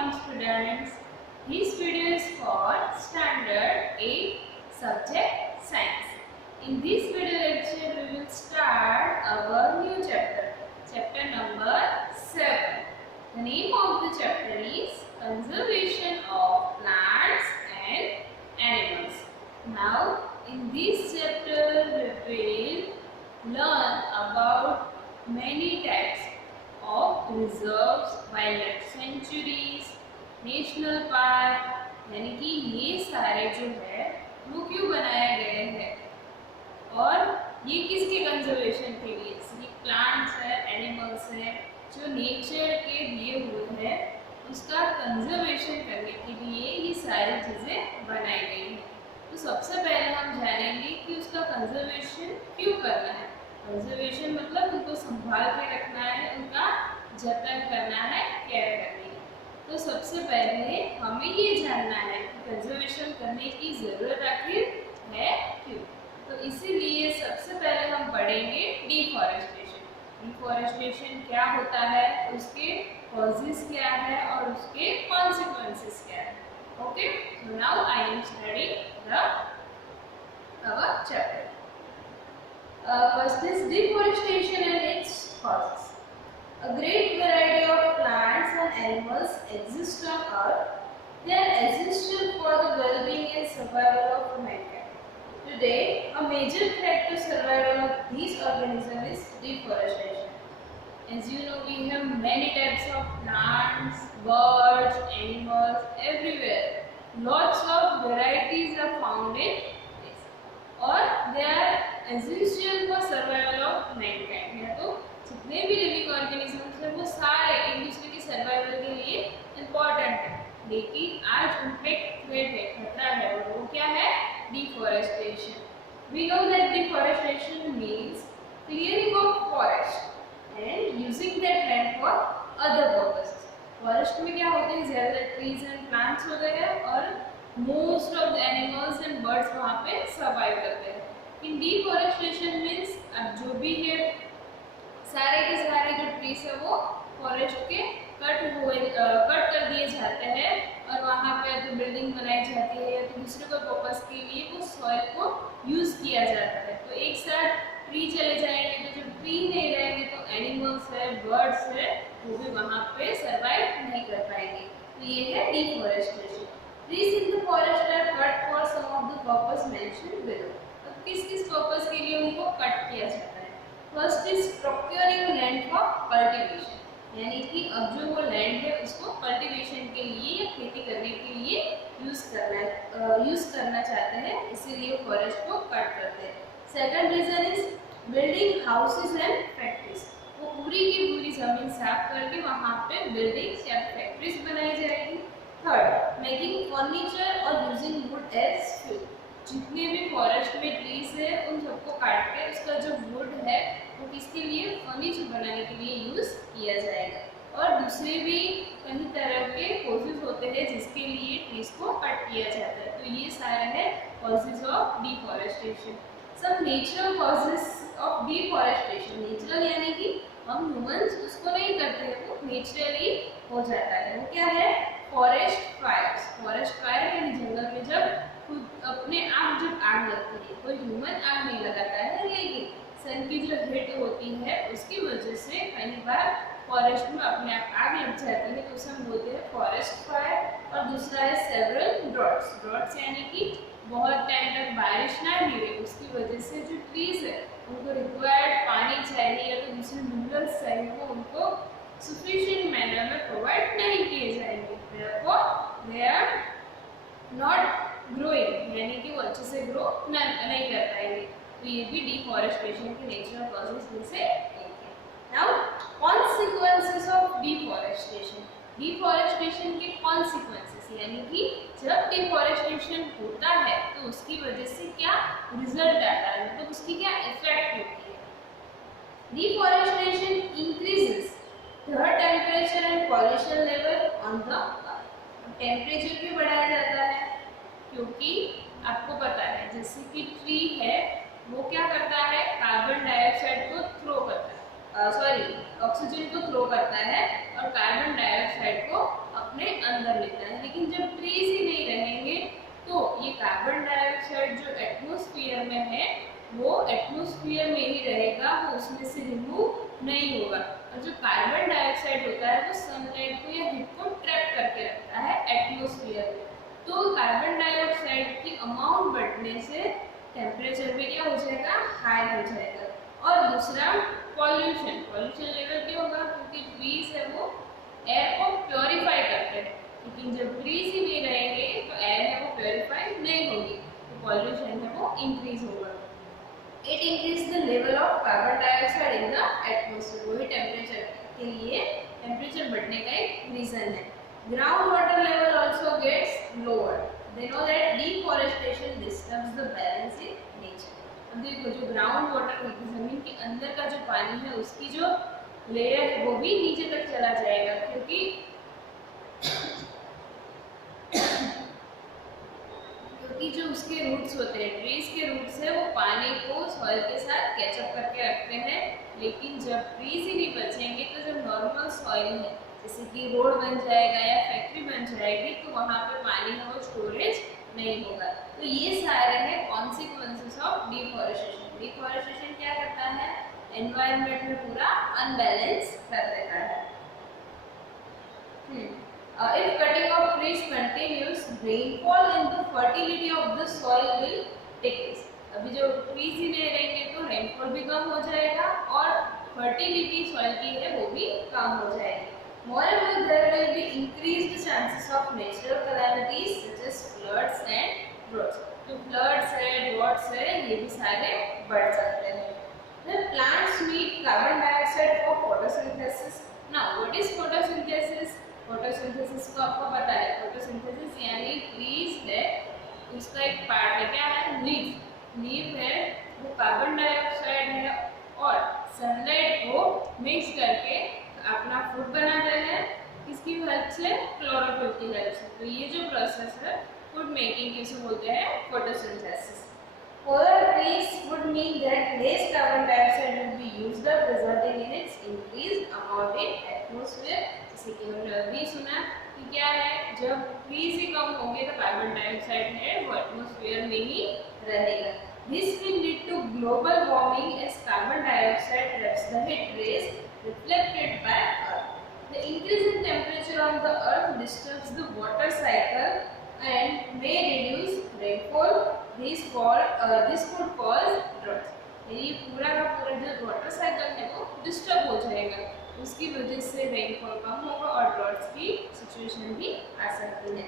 Welcome students. This video is for Standard 8 subject Science. In this video lecture we will start our new chapter, chapter number 7. The name of the chapter is Conservation of Plants and Animals. Now in this chapter we will learn about many types of reserves, wildlife sanctuaries, national park, यानी कि ये सारे जो है वो क्यों बनाए गए हैं और ये किसके कंजर्वेशन के लिए, जैसे प्लांट्स है, एनिमल्स है, जो नेचर के दिए हुए हैं उसका कंजर्वेशन करने के लिए ये सारी चीज़ें बनाई गई हैं। तो सबसे पहले हम जानेंगे कि उसका कंजर्वेशन क्यों करना है। कंजर्वेशन मतलब उनको संभाल के रखना है, उनका जतन करना है, केयर करनी है। तो सबसे पहले हमें ये जानना है कि कंजर्वेशन करने की ज़रूरत आखिर है क्यों। तो इसीलिए सबसे पहले हम पढ़ेंगे डिफॉरेस्टेशन। डिफॉरेस्टेशन क्या होता है, उसके कॉजेस क्या है और उसके कॉन्सिक्वेंसेस क्या है। Okay, so now I am studying the our chapter. First is deforestation and its causes. A great variety of plants and animals exist on Earth. They are essential for the well-being and survival of mankind. Today, a major threat to survival of these organisms is deforestation. As you know, we have many types of plants, birds, animals everywhere. Lots of varieties are found in this, or they are essential for survival of mankind. या तो जितने भी living organisms हैं वो सारे एक दूसरे के सर्वाइवल के लिए इम्पोर्टेंट है, लेकिन आज उन पे थ्रेट है, खतरा है, और वो क्या है, deforestation. We know that deforestation means clearing of forest and using that land for other purposes. Forest में क्या होते हैं, ज़्यादा ट्रीज एंड प्लांट्स होते हैं और most of the animals and birds वहाँ पे सर्वाइव करते हैं। इन डिफॉरेस्टेशन मीन्स अब जो भी है सारे के सारे जो ट्रीज है वो फॉरेस्ट के कट कर दिए जाते हैं और वहाँ पे तो बिल्डिंग बनाई जाती है या तो दूसरे कोई पर्पस के लिए वो सॉइल को यूज़ किया जाता है। तो एक साथ ट्री चले जाएंगे तो जो ट्री नहीं रहेंगे तो एनिमल्स है, बर्ड्स है, वो भी वहाँ पे सर्वाइव नहीं कर पाएंगे। तो ये है deforestation. Trees in the forest are cut for some of the purpose mentioned below. अब किस किस पर्पस के लिए उनको कट किया जाता है। First is procuring land for cultivation, यानी कि अब जो वो लैंड है उसको कल्टीवेशन के लिए या खेती करने के लिए यूज़ करना चाहते हैं, इसीलिए फॉरेस्ट को कट करते हैं। Second reason is building houses and factories. वो पूरी की पूरी ज़मीन साफ करके वहाँ पे बिल्डिंग्स या फैक्ट्रीज बनाई जाएगी। थर्ड, मेकिंग फर्नीचर और यूजिंग वुड एज फ्यूल। जितने भी फॉरेस्ट में ट्रीज है उन सबको काट के उसका जो वुड है वो किसके लिए, फर्नीचर बनाने के लिए यूज़ किया जाएगा। और दूसरे भी कई तरह के कॉजेज होते हैं जिसके लिए ट्रीज को कट किया जाता है। तो ये सारे हैं कॉजेज ऑफ डिफॉरेस्टेशन। सब natural causes of deforestation, natural यानी कि हम ह्यूमंस उसको नहीं करते हैं, वो नेचुरली हो जाता है। वो क्या है, फॉरेस्ट फायर्स। फॉरेस्ट फायर यानी जंगल में जब खुद अपने आप जब आग लगती है, कोई ह्यूमन आग नहीं लगाता है, लेकिन सन की जो हीट होती है उसकी वजह से कई बार फॉरेस्ट में अपने आप आग लग जाती है, तो उसे हम बोलते हैं फॉरेस्ट फायर। और दूसरा है सेवरल ड्रॉट्स। ड्रॉट्स यानी कि बहुत टाइम तक बारिश ना गिरे, उसकी वजह से जो ट्रीज है उनको रिक्वायर्ड पानी चाहिए या तो दूसरे मिनरल्स चाहिए, वो उनको सफिशिएंट मैनर में प्रोवाइड नहीं किए जाएंगे, दे आर नॉट ग्रोइंग, यानी कि वो अच्छे से ग्रो नहीं कर पाएंगे। तो ये भी डिफॉरेस्टेशन के नेचुरल कॉजेस में से एक है। Now consequences of deforestation. Deforestation के कॉन्सिक्वेंसेस यानी कि जब डिफॉरेस्टेशन होता है तो उसकी वजह से क्या रिजल्ट आता है, मतलब उसकी क्या इफेक्ट होती है। Deforestation increases the temperature and pollution level on the earth. Temperature क्यों बढ़ाया जाता है, क्योंकि आपको पता है जैसे कि ट्री है वो क्या करता है, कार्बन डाइऑक्साइड को थ्रो करता है, ऑक्सीजन को थ्रो करता है और कार्बन डाइऑक्साइड को अपने ट्रीज ही नहीं रहेंगे तो ये कार्बन डाइऑक्साइड जो एटमॉस्फेयर में है वो एटमॉस्फेयर में ही रहेगा, वो उसमें से रिमूव नहीं होगा। और जो कार्बन डाइऑक्साइड होता है वो सनलाइट को या हीट को ट्रैप करके रखता है एटमॉस्फेयर में। तो कार्बन डाइऑक्साइड की अमाउंट बढ़ने से टेम्परेचर भी क्या हो जाएगा, हाई हो जाएगा। और दूसरा पॉल्यूशन, पॉल्यूशन लेवल क्या होगा, क्योंकि ट्रीज है वो एयर को प्योरीफाई करते हैं, लेकिन जब ट्रीज ही नहीं रहेंगे तो एयर है वो प्योरीफाई नहीं होगी, तो पॉल्यूशन है वो इंक्रीज होगा। It increase the level of carbon dioxide in the atmosphere, वही टेम्परेचर के लिए टेम्परेचर बढ़ने का एक रीजन है। Ground water level also gets lower, they know that deforestation disturbs the balance in nature. अब देखो जो ग्राउंड वाटर जमीन के अंदर का जो पानी है उसकी जो लेयर है वो भी नीचे तक चला जाएगा, क्योंकि जो उसके रूट्स होते हैं, ट्रीज के रूट्स है वो पानी को सॉइल के साथ कैचअप करके रखते हैं। लेकिन जब ट्रीज ही नहीं बचेंगे तो जो नॉर्मल सॉइल है, जैसे कि रोड बन जाएगा या फैक्ट्री बन जाएगी, तो वहाँ पे पानी है वो स्टोरेज नहीं होगा। तो ये सारे हैं कॉन्सिक्वेंसेस ऑफ डिफॉरेस्टेशन। डिफॉरेस्टेशन क्या करता है, एनवायरनमेंट में पूरा अनबैलेंस कर देता है। If cutting of trees continues, rainfall and the fertility of the soil will decrease. अभी जो ट्रीज ही नहीं रहेंगे तो रेनफॉल भी कम हो जाएगा और फर्टिलिटी सॉइल की है वो भी कम हो जाएगी। Moreover, there will be increased chances of natural calamities such as floods and droughts. जो floods है, droughts है, ये भी सारे बढ़ सकते हैं। Then plants need carbon dioxide for photosynthesis. Now, what is photosynthesis? Photosynthesis को आपको पता है, फोटोसिंथेसिस यानी ट्रीज है उसका एक पार्ट है, क्या है, लीफ। लीफ है वो कार्बन डाइऑक्साइड है और सनलाइट को मिक्स करके अपना फूड बनाते हैं, किसकी हेल्प से, क्लोरोफिल की हेल्प से। तो ये जो प्रोसेस है फूड मेकिंग की उसे बोलते हैं photosynthesis. Polar trees would mean that less carbon dioxide will be used up, resulting in its increased amount in atmosphere. जैसे कि हमने अभी सुना कि क्या है, जब ट्रीज ही कम होंगे तो कार्बन डाइऑक्साइड है वो एटमॉस्फेयर में ही रहेगा। This will lead to global warming as carbon dioxide traps the heat rays reflected by Earth. The increase in temperature on the Earth disturbs the water cycle and may reduce rainfall. This could cause drought. ये पूरा का पूरा जो water cycle है वो disturb हो जाएगा, उसकी वजह से रेनफॉल कम होगा और ड्रॉट्स की सिचुएशन भी आ सकती है।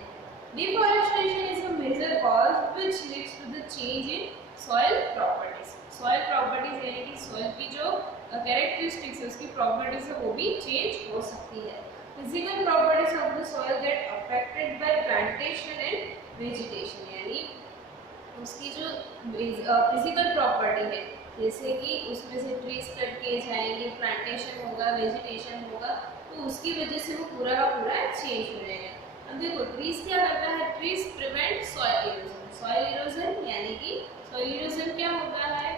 Deforestation is a major cause which leads to the change in soil properties. Soil properties यानी कि सॉइल की जो कैरेक्टरिस्टिक्स है उसकी प्रॉपर्टीज है वो भी चेंज हो सकती है। Physical properties of the soil get affected by plantation and vegetation, यानी उसकी जो फिजिकल प्रॉपर्टी है, जैसे कि उसमें से ट्रीज कट किए जाएंगे, प्लांटेशन होगा, वेजिटेशन होगा, तो उसकी वजह से वो पूरा का पूरा चेंज हो जाएगा। अब देखो ट्रीज क्या करता है, trees prevent soil erosion. Soil erosion यानी कि सॉइल इरोजन क्या होता है,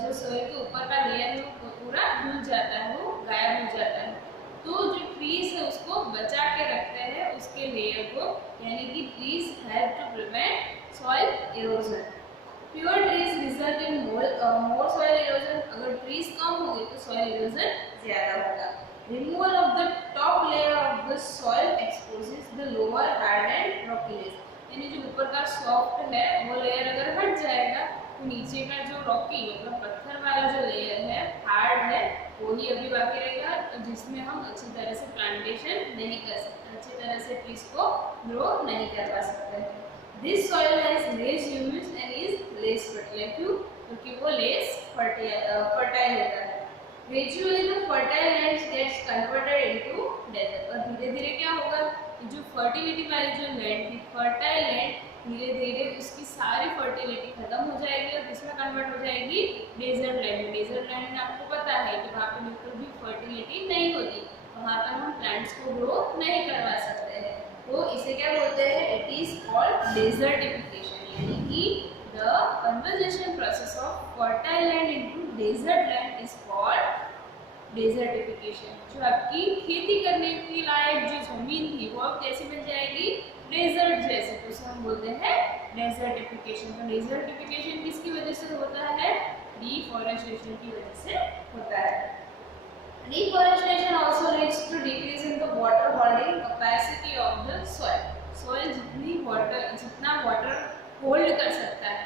जो सॉइल के ऊपर का लेयर है वो पूरा धुल जाता है, वो गायब हो जाता है। तो जो ट्रीज है उसको बचा के रखते हैं उसके लेयर को, यानी कि trees help to prevent soil erosion. Fewer trees result in more soil erosion. अगर trees कम होंगे तो soil erosion ज़्यादा होगा. Removal of the top layer of the soil exposes the lower hard and rocky layers. यानी जो ऊपर का soft है वो लेयर अगर हट जाएगा तो नीचे का जो रॉकी मतलब पत्थर वाला जो लेयर है, हार्ड है, वो ही अभी बाकी रहेगा, जिसमें हम अच्छी तरह से प्लांटेशन नहीं कर सकते, अच्छी तरह से ट्रीज को ग्रो नहीं करवा सकते। This soil has less humus and is less fertile. क्यों? क्योंकि वो less fertile होता है। Gradually the fertile lands gets converted into desert. और धीरे धीरे क्या होगा, जो fertility वाली जो लैंड थी, fertile लैंड, धीरे धीरे उसकी सारी fertility खत्म हो जाएगी और किसमें कन्वर्ट हो जाएगी, डेजर्ट लैंड में। डेजर्ट लैंड में आपको पता है कि वहाँ पे बिल्कुल भी fertility नहीं होती, वहाँ पर हम प्लांट्स को ग्रो नहीं करवा सकते हैं, तो इसे क्या बोलते हैं, इट इज कॉल्ड डेजर्टिफिकेशन, यानी कि the conversation process of fertile land into desert land is called desertification, जो आपकी खेती करने के लायक जो जमीन थी वो अब कैसी बन जाएगी, डेजर्ट जैसे, तो उसे हम बोलते हैं डेजर्टिफिकेशन। तो डेजर्टिफिकेशन किसकी वजह से होता है, डिफॉरेस्टेशन की वजह से होता है। Deforestation also leads to decrease in the water holding capacity of the soil. Soil जितना water hold कर सकता है,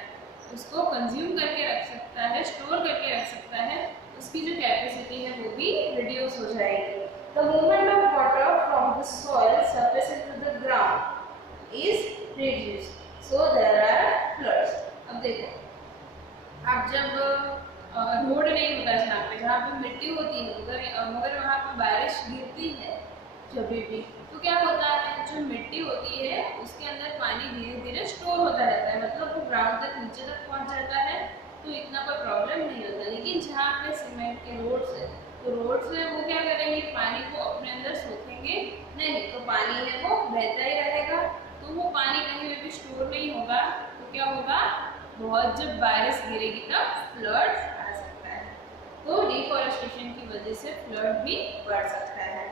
उसको consume करके रख सकता है, store करके रख सकता है, उसकी जो capacity है वो भी reduce हो जाएगी। The movement of water from the soil surface into the ground is reduced, so there are floods. अब देखो, आप जब रोड नहीं होता जहाँ पे मिट्टी होती है, मगर वहाँ पर बारिश गिरती है जब भी, तो क्या होता है, जो मिट्टी होती है उसके अंदर पानी धीरे धीरे स्टोर होता रहता है, मतलब वो ग्राउंड तक नीचे तक पहुँच जाता है, तो इतना कोई प्रॉब्लम नहीं होता। लेकिन जहाँ पे सीमेंट के रोड्स है, तो रोड्स में वो क्या करेंगे, पानी को अपने अंदर सोखेंगे नहीं, तो पानी है वो बहता ही रहेगा, तो वो पानी कहीं भी स्टोर नहीं होगा, तो क्या होगा, बहुत जब बारिश गिरेगी तब फ्लड आ सकता है। तो डिफॉरेस्टेशन की वजह से फ्लड भी बढ़ सकता है।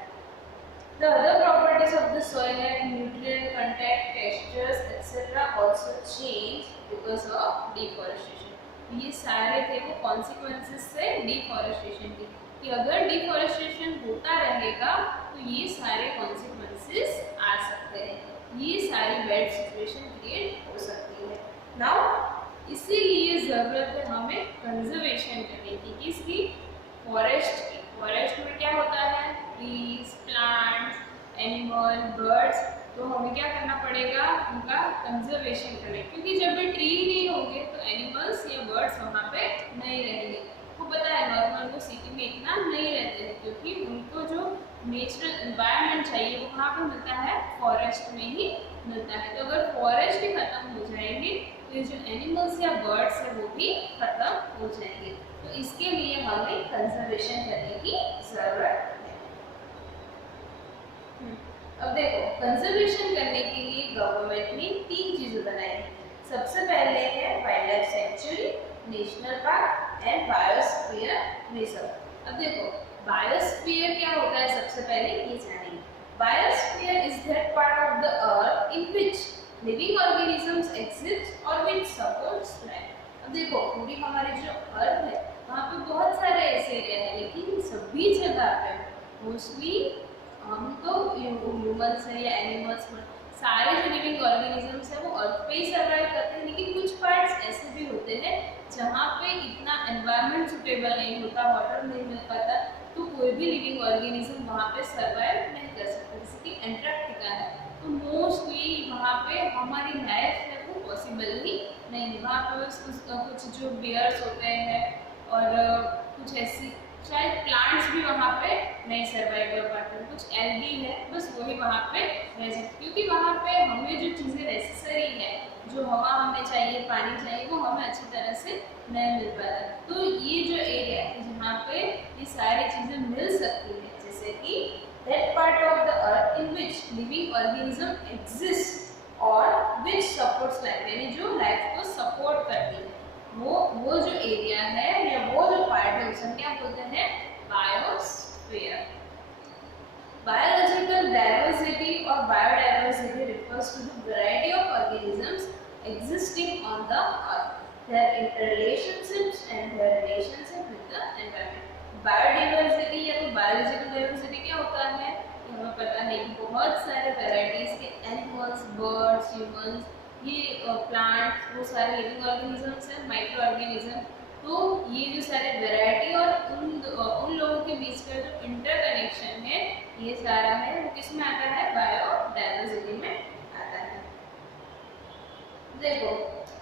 The other properties of the soil like nutrient content, textures, etc. also change because of deforestation. ये सारे थे वो consequences से deforestation के, कि अगर deforestation होता रहेगा तो ये सारे consequences आ सकते हैं, ये सारी bad situation create हो सकती है। Now इसीलिए ज़रूरत है हमें कंजर्वेशन करने की, किसकी, फॉरेस्ट की। फॉरेस्ट में क्या होता है, ट्रीज, प्लांट्स, एनिमल, बर्ड्स, तो हमें क्या करना पड़ेगा, उनका कंजर्वेशन करें, क्योंकि जब भी ट्री नहीं होंगे तो एनिमल्स या बर्ड्स वहाँ पे नहीं रहेंगे। वो पता है नॉर्मल वो सिटी में इतना नहीं रहते हैं, क्योंकि उनको जो नेचुरल एनवायरनमेंट चाहिए वो कहाँ पर मिलता है, फॉरेस्ट में ही मिलता है। तो अगर फॉरेस्ट ही खत्म हो जाएंगे तो जो एनिमल्स या बर्ड्स है वो भी खत्म हो जाएंगे। तो इसके लिए हमें कंजर्वेशन करने की जरूरत है। अब देखो, कंजर्वेशन करने के लिए गवर्नमेंट ने 3 चीजें बनाई। सबसे पहले है wild life sanctuary, national park and biosphere reserve. अब देखो, बायोस्फीयर क्या होता है, सबसे पहले ये जानेंगे। Biosphere is that part of the earth in which living organisms exist और विच सपोर्ट्स लाइफ। अब देखो, पूरी हमारी जो अर्थ है वहाँ पे बहुत सारे ऐसे एरिया है, लेकिन सभी जगह पे मोस्टली हम तो ह्यूमन्स है या एनिमल्स में सारे जो लिविंग ऑर्गेनिजम्स है वो अर्थ पे ही सर्वाइव करते हैं। लेकिन कुछ पार्ट्स ऐसे भी होते हैं जहाँ पे इतना एनवायरनमेंट सुटेबल नहीं होता, वाटर नहीं मिल पाता, तो कोई भी लिविंग ऑर्गेनिज्म वहाँ पे सर्वाइव नहीं कर सकता। जैसे कि एंटार्क्टिका है, तो मोस्टली वहाँ पे हमारी लाइफ है वो पॉसिबल ही नहीं। वहाँ पे कुछ जो बियर्स होते हैं और कुछ ऐसी शायद प्लांट्स भी वहाँ पे नहीं सर्वाइव कर पाते, कुछ एल्गी है बस वही वहाँ पे रह सकते, क्योंकि वहाँ पे हमें जो चीज़ें नेसेसरी है, जो हवा हमें चाहिए, पानी चाहिए, वो हमें अच्छी तरह से नहीं मिल पाता। तो ये जो एरिया है जहाँ पे ये सारी चीज़ें मिल सकती है, जैसे कि that part of the earth in which living organism exist और which supports life, यानी जो लाइफ को सपोर्ट करती है, वो जो एरिया है या वो जो पार्ट है उसे क्या बोलते हैं, biosphere. Biological diversity or biodiversity refers to the variety of organisms existing on the earth, their interrelationships and their relationship with the environment. Biodiversity या तो बायोलॉजिकल डाइवर्सिटी क्या होता है, हमें पता है कि बहुत सारे वेराइटीज के एनिमल्स, बर्ड्स, ह्यूमंस, ये प्लांट्स, वो सारे लिविंग ऑर्गेनिजम्स हैं, माइक्रो ऑर्गेनिज्म। तो ये जो सारे वेराइटी और उन लोगों के बीच का जो इंटरकनेक्शन है, ये सारा है वो किस में आता है, बायोडाइवर्सिटी में आता है। देखो,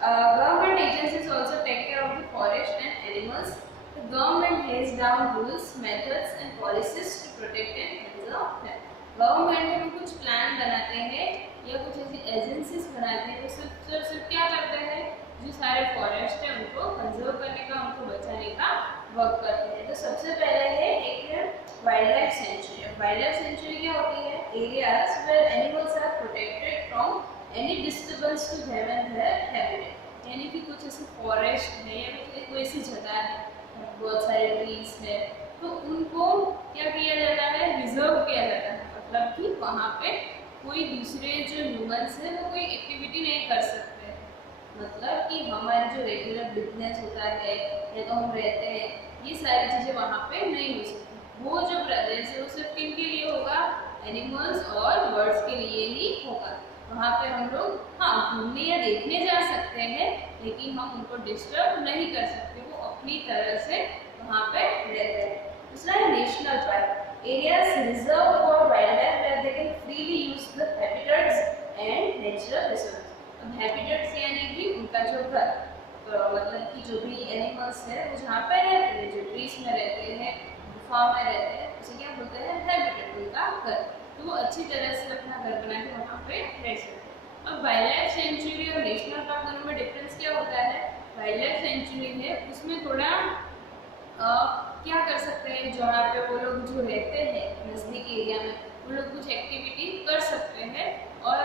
government agencies also take care of the forest and animals. The government lays down rules, methods and policies to protect and preserve them. Government में कुछ प्लान बनाते हैं या कुछ ऐसी एजेंसीज बनाते हैं, तो सिर्फ क्या करते हैं, जो सारे फॉरेस्ट है उनको कंजर्व करने का, उनको बचाने का वर्क करते हैं। तो सबसे पहले है एक wild life sanctuary. Wild life sanctuary क्या होती है, areas where animals are protected from any disturbance to them and their habitat, यानी कि कुछ ऐसे फॉरेस्ट है या कोई ऐसी जगह है बहुत सारे ट्रीज है, तो उनको क्या किया जाता है, रिजर्व किया जाता है। मतलब कि वहाँ पे कोई दूसरे जो ह्यूमंस है वो कोई एक्टिविटी नहीं कर सकते। मतलब कि हमारे जो रेगुलर बिजनेस होता है या तो हम रहते हैं, ये सारी चीज़ें वहाँ पे नहीं हो सकती। वो जो प्रेजेंस है वो सिर्फ किन के लिए होगा, एनिमल्स और बर्ड्स के लिए ही होगा। वहाँ पे हम लोग हाँ घूमने या देखने जा सकते हैं, लेकिन हम उनको डिस्टर्ब नहीं कर सकते, वो अपनी तरह से वहाँ पे रहते हैं। दूसरा है national park, areas reserved for wildlife where they can freely use the habitats and natural resources। अब habitats यानी कि उनका जो घर, तो मतलब कि जो भी एनिमल्स है वो जहाँ पे रहते हैं, जो ट्रीज में रहते हैं, गुफा में रहते हैं, उसे क्या बोलते हैं, हैबिटेट, उनका घर। तो वो अच्छी तरह से अपना घर बना के वहाँ पे रह सकते हैं। अब वाइल्ड लाइफ सेंचुरी और नेशनल पार्क दोनों में डिफरेंस क्या होता है, वाइल्ड लाइफ सेंचुरी है उसमें थोड़ा क्या कर सकते हैं, जहाँ पे वो लोग जो रहते हैं नज़दीक एरिया में वो लोग कुछ एक्टिविटी कर सकते हैं, और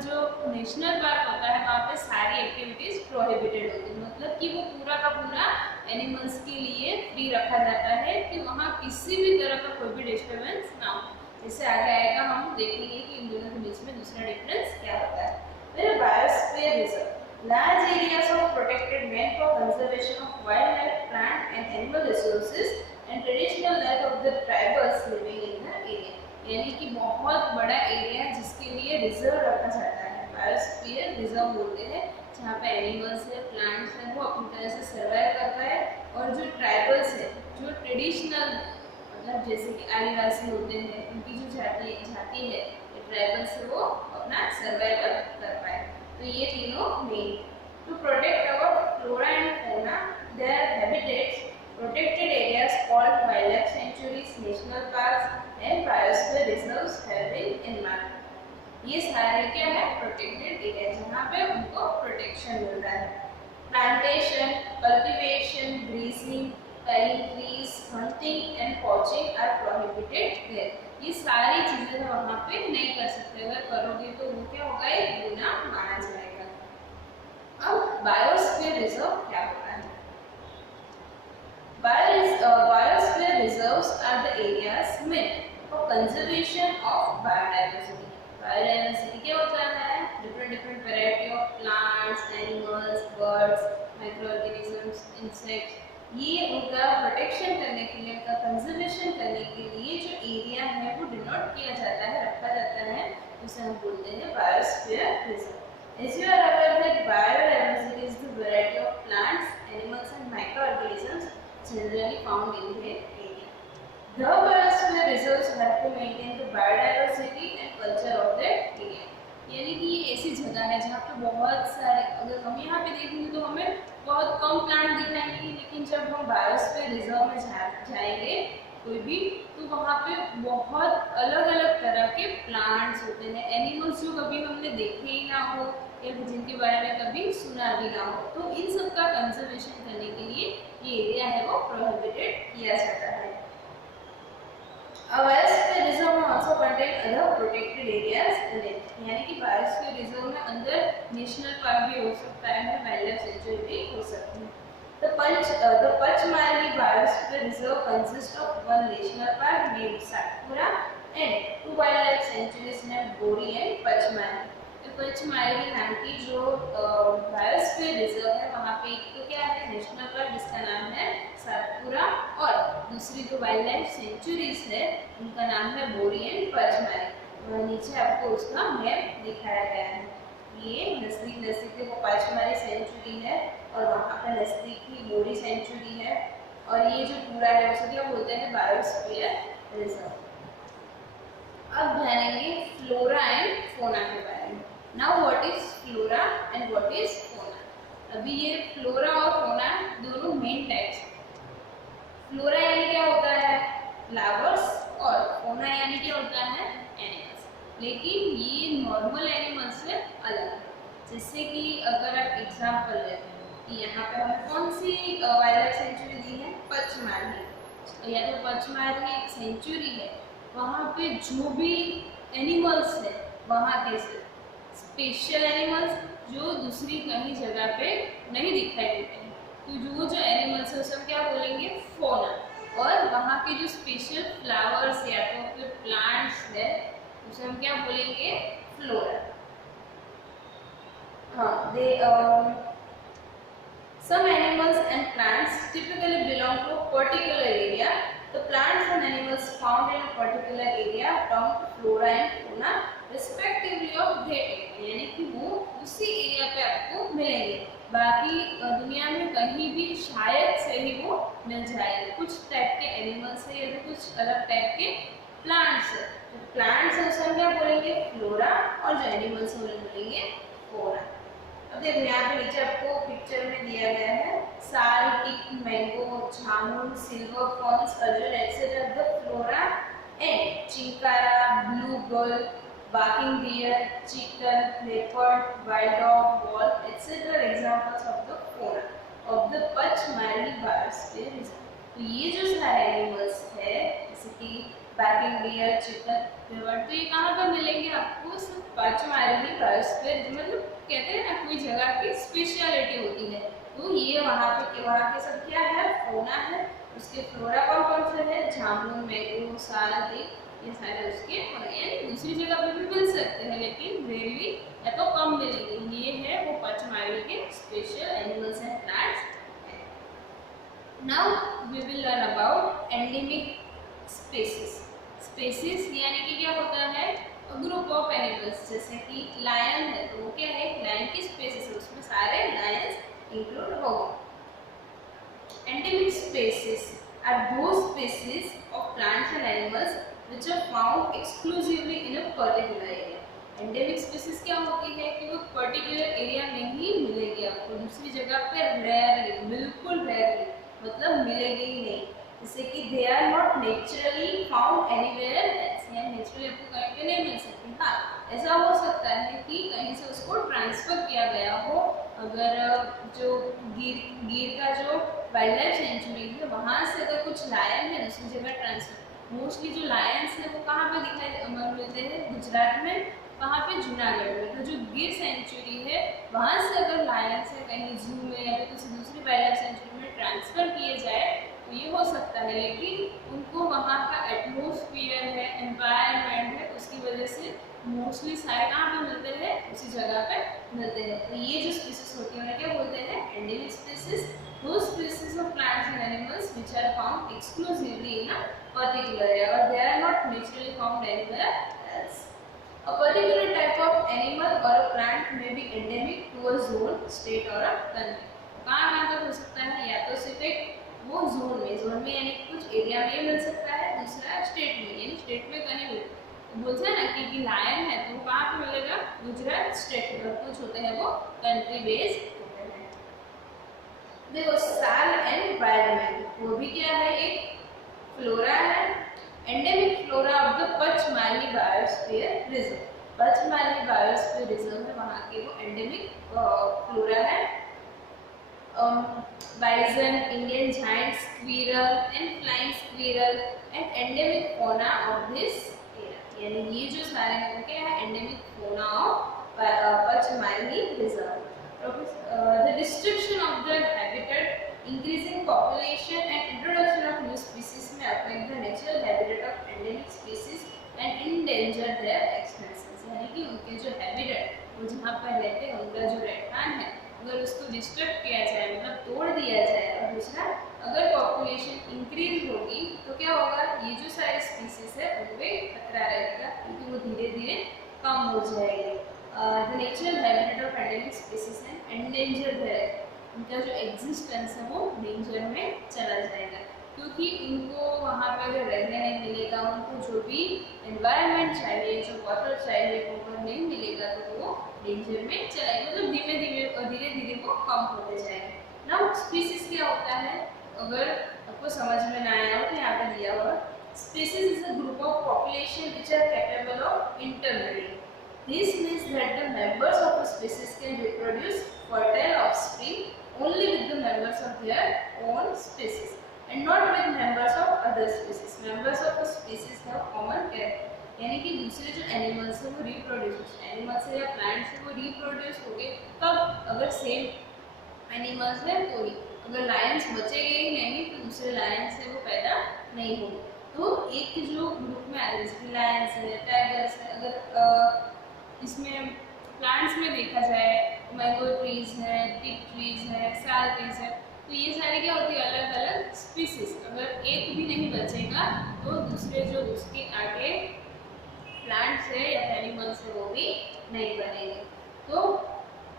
जो नेशनल पार्क होता है वहाँ पे सारी एक्टिविटीज़ प्रोहिबिटेड होती है। मतलब कि वो पूरा का पूरा एनिमल्स के लिए फ्री रखा जाता है कि वहाँ किसी भी तरह का कोई भी डिस्टर्बेंस ना हो। जिससे आगे आएगा हम देखेंगे कि इन दोनों के बीच में दूसरा डिफरेंस क्या होता है। फिर biosphere reserve, large areas of protected land for conservation of wildlife, plant and animal resources and traditional life of the tribals living in the area। यानी कि बहुत बड़ा एरिया जिसके लिए रिजर्व रखा जाता है, बायोस्फीयर रिजर्व बोलते हैं, जहाँ पे एनिमल्स है, प्लांट्स है, वो अपनी तरह से सर्वाइव करता है, और जो ट्राइबल्स है, जो ट्रेडिशनल मतलब जैसे कि आदिवासी होते हैं, उनकी जो जाति है ट्राइबल से वो अपना सर्वाइवल कर पाए। तो ये तीनों main. To protect our flora and fauna, their habitats, protected areas called wildlife sanctuaries, national parks and biosphere reserves have been earmarked. ये सारे क्या है, प्रोटेक्टेड एरिया जहाँ पे उनको प्रोटेक्शन मिलता है। Plantation, cultivation, greasing, felling trees, hunting and poaching are prohibited there। ये सारी चीजें तो वहाँ पे नहीं कर सकते, अगर करोगे तो वो क्या होगा, एक गुनाह माना जाएगा। अब बायोस्फीयर रिजर्व क्या होता है, biosphere reserves are the areas meant for conservation of biodiversity। Biodiversity क्या होता है, different variety of plants, animals, birds, micro organisms, insects, ये उनका प्रोटेक्शन करने के लिए, उनका कंजर्वेशन करने के लिए जो एरिया है वो डिनोट किया जाता है, रखा जाता है, उसे हम बोलते हैं biosphere reserve. As you are aware that biodiversity is the variety of plants, animals and microorganisms generally found in the area. The biosphere reserves have to maintain the biodiversity and culture of that area। यानी कि ये ऐसी जगह है जहाँ पे बहुत सारे, अगर हम यहाँ पे देखेंगे तो हमें बहुत कम प्लांट दिखाएंगे, लेकिन जब हम बायोस्फीयर रिजर्व में जाएंगे कोई भी, तो वहाँ पे बहुत अलग अलग तरह के प्लांट्स होते हैं, एनिमल्स जो कभी हमने देखे ही ना हो या जिनके बारे में कभी सुना भी ना हो। तो इन सब का कंजर्वेशन करने के लिए ये एरिया है वो प्रोहिबिटेड किया जाता है। बायोस्फीयर रिजर्व में also contain other protected areas in it। यानी कि बायोस्फीयर रिजर्व में अंदर नेशनल पार्क भी हो सकता है, वाइल्ड लाइफ सेंचुरी भी हो सकती है। The Pachmarhi Biosphere Reserve consists of one national park named Satpura and two wildlife sanctuaries named Bori and Pachmarhi। तो पचमारी नाम की जो बायोस्फीयर रिजर्व है वहाँ पे एक तो क्या है, नेशनल पार्क जिसका नाम है सातपुरा, और दूसरी जो वाइल्ड लाइफ सेंचुरीज है उनका नाम है बोरी एंड पचमारी। नीचे आपको उसका मैप दिखाया गया है। ये नजदीक देखो पचमारी सेंचुरी है और वहाँ पर नजदीक ही बोरी सेंचुरी है, और ये जो पूरा है उसे क्या बोलते हैं, बायोस्फीयर रिजर्व। अब जानेंगे फ्लोरा एंड फोना के बारे में। Now what is flora and what is फोना। अभी ये फ्लोरा और फोना दोनों मेन टाइप्स हैं। फ्लोरा यानी क्या होता है, फ्लावर्स, और फोना यानी क्या होता है, एनिमल्स। लेकिन ये नॉर्मल एनिमल्स से अलग है। जैसे कि अगर आप एग्जाम्पल लेते हैं कि यहाँ पे हमें कौन सी वाइल्ड लाइफ सेंचुरी दी है, पचमारी, या तो पचमारी एक सेंचुरी है, वहाँ पे जो भी एनिमल्स है वहाँ के स्पेशल एनिमल्स जो दूसरी कहीं जगह पे नहीं दिखाई देते हैं, तो जो एनिमल्स है उसे हम क्या बोलेंगे, फोना। और वहाँ के जो स्पेशल फ्लावर्स या तो फिर प्लांट्स है उसे हम क्या बोलेंगे, फ्लोरा। हाँ, दे some animals and plants typically belong to a particular area. The plants and animals found in a particular area are termed flora and fauna respectively of that area. यानी कि वो उसी एरिया पे आपको मिलेंगे, बाकी दुनिया में कहीं भी शायद से ही वो मिल जाएंगे। कुछ टाइप के एनिमल्स है या तो कुछ अलग टाइप के प्लांट्स है। तो प्लांट्स है उसे हम क्या बोलेंगे, फ्लोरा, और जो एनिमल्स है उन्हें बोलेंगे फोना। अब देखो यहाँ पे नीचे आपको पिक्चर में दिया गया है sal, teak, mango, jamun, silver ferns, arjun etcetera the flora and chinkara, blue bull, barking deer, chicken, leopard, wild dog, wolf, etc. are examples of the fauna of the Pachmarhi biosphere reserve. तो ये जो सारे एनिमल्स है जैसे कि barking deer, chicken, leopard, तो ये कहाँ पर मिलेंगे आपको, पचमढ़ी बायोस्फीयर, मतलब कहते हैं ना कोई जगह की स्पेशलिटी होती है, तो ये वहाँ के सब क्या है, फोना है। उसके फ्लोरा कौन कौन से है, जामुन, मैंगो, साल, टिक, ये सारे उसके और दूसरी जगह पे भी मिल सकते हैं लेकिन रेयरली या तो कम मिलेंगे। ये है वो पचमढ़ी के special animals and plants. Now we will learn about endemic species. Species यानी कि क्या होता है, ग्रुप ऑफ एनिमल्स, जैसे कि लायन है तो वो क्या है, लायन की स्पीसीज है, उसमें सारे लायंस इंक्लूड होंगे। Endemic species are those species of plants and animals which are found exclusively in a particular area. Endemic species क्या होती है कि वो पर्टिकुलर एरिया में ही मिलेगी आपको, दूसरी जगह पे रेयरली, बिल्कुल रेयरली, मतलब मिलेगी ही नहीं। जैसे कि they are not naturally found anywhere else, या नेचुरली आपको कहीं पे नहीं मिल सकती। हाँ, ऐसा हो सकता है कि कहीं से उसको ट्रांसफर किया गया हो, अगर जो गिर का जो वाइल्ड लाइफ सेंचुरी है वहाँ से अगर कुछ लायन है दूसरी जगह ट्रांसफर, मोस्टली जो लायंस है वो कहाँ पे दिखाई मिलते हैं, गुजरात में, कहाँ पे, जूनागढ़ में। तो जो गिर सेंचुरी है वहाँ से अगर लायंस है कहीं जू में या तो किसी दूसरी वाइल्ड लाइफ सेंचुरी में ट्रांसफर किए जाए तो ये हो सकता है, लेकिन उनको वहाँ का एटमोसफियर है, एनवायरनमेंट है, उसकी वजह से मोस्टली सारे कहाँ पे मिलते हैं, उसी जगह पे मिलते हैं। तो ये जो स्पीसीज होती है उन्हें क्या बोलते हैं, endemic species. Those species of plants and animals which are found exclusively in a particular area or they are not naturally found anywhere else. A particular type of animal or a plant may be endemic to a zone, state or a country. कहाँ तक हो सकता है, या तो सिर्फ एक वो जोन में यानी कुछ एरिया में मिल सकता है, दूसरा स्टेट में, यानी स्टेट में कहीं भी बोलते हैं ना कि लायन है तो कहाँ पे मिलेगा, गुजरात स्टेट में, और कुछ होते हैं वो कंट्री बेस्ड। देखो साल एंड वाइल्ड, वो भी क्या है, एक फ्लोरा है, endemic flora of the Pachmarhi biosphere reserve. Pachmarhi biosphere reserve में वहाँ के वो एंडेमिक फ्लोरा है। Bison, Indian giant squirrel and flying squirrel and endemic फोना ऑफ दिस एरिया, यानी ये जो सारे हैं क्या है, एंडेमिक फोना of Pachmarhi reserve. The destruction of the habitat, increasing population and introduction of new species may affect the natural habitat of endemic species and endanger their extinctions। यानी कि उनके जो हैबिटेट, वो जहाँ पर रहते हैं, उनका जो रहठान है, अगर उसको डिस्टर्ब किया जाए, मतलब तोड़ दिया जाए, और दूसरा अगर पॉपुलेशन इंक्रीज होगी तो क्या होगा, ये जो सारे स्पीसीज है उन पर खतरा रहेगा क्योंकि वो धीरे धीरे कम हो जाएगी। The natural habitat of endemic species and endanger their, उनका जो एग्जिस्टेंस है वो डेंजर में चला जाएगा क्योंकि उनको वहाँ पर अगर रहने नहीं मिलेगा, उनको जो भी एनवायरनमेंट चाहिए, जो वाटर चाहिए वो अगर नहीं मिलेगा तो वो डेंजर में चलाएगा, मतलब धीरे धीरे वो कम होते जाएंगे। नाउ स्पीसीज क्या होता है, अगर आपको समझ में ना आया हो तो यहाँ पर दिया हुआ, species is a group of population which are capable of interbreeding. This means that the members of a species can reproduce fertile offspring only with the members of their own species and not with members of other species. Members of a species have common character. यानी कि दूसरे जो animals है वो reproduce, animals है या plants है वो रिप्रोड्यूस हो गए, तब अगर सेम एनिमल्स है तो ही, अगर लायंस बचेंगे ही नहीं तो दूसरे लायन से वो पैदा नहीं होंगे। तो एक जो ग्रुप में आते हैं जैसे लायंस है, टाइगर्स है, अगर इसमें प्लांट्स में देखा जाए मैंगो ट्रीज है, टिक ट्रीज है, साल ट्रीज है, तो ये सारी क्या होती है अलग अलग स्पीसीज। अगर एक भी नहीं बचेगा तो दूसरे जो उसके आगे प्लांट्स है या एनिमल्स है वो भी नहीं बनेंगे। तो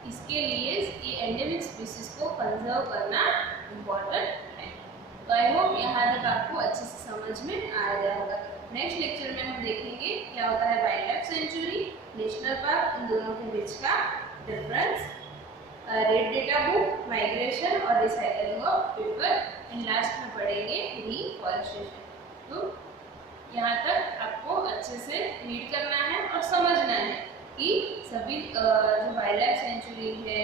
इसके लिए ये एंडेमिक स्पीसीज को कंजर्व करना इम्पोर्टेंट है। तो आई होप यहाँ तक आपको अच्छे से समझ में आ गया होगा। नेक्स्ट लेक्चर में हम देखेंगे क्या होता है wild life sanctuary, national park, इन दोनों के बीच का difference, red data book, migration और recycling of paper, and last में पढ़ेंगे रिफॉरेस्टेशन। तो यहाँ तक आपको अच्छे से रीड करना है और समझना है कि सभी जो वाइल्ड लाइफ सेंचुरी है,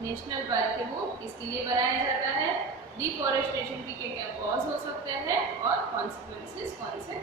नेशनल पार्क है, वो किसके लिए बनाया जाता है, डिफॉरेस्टेशन के क्या कॉज हो सकते हैं और कॉन्सिक्वेंसेस कौन से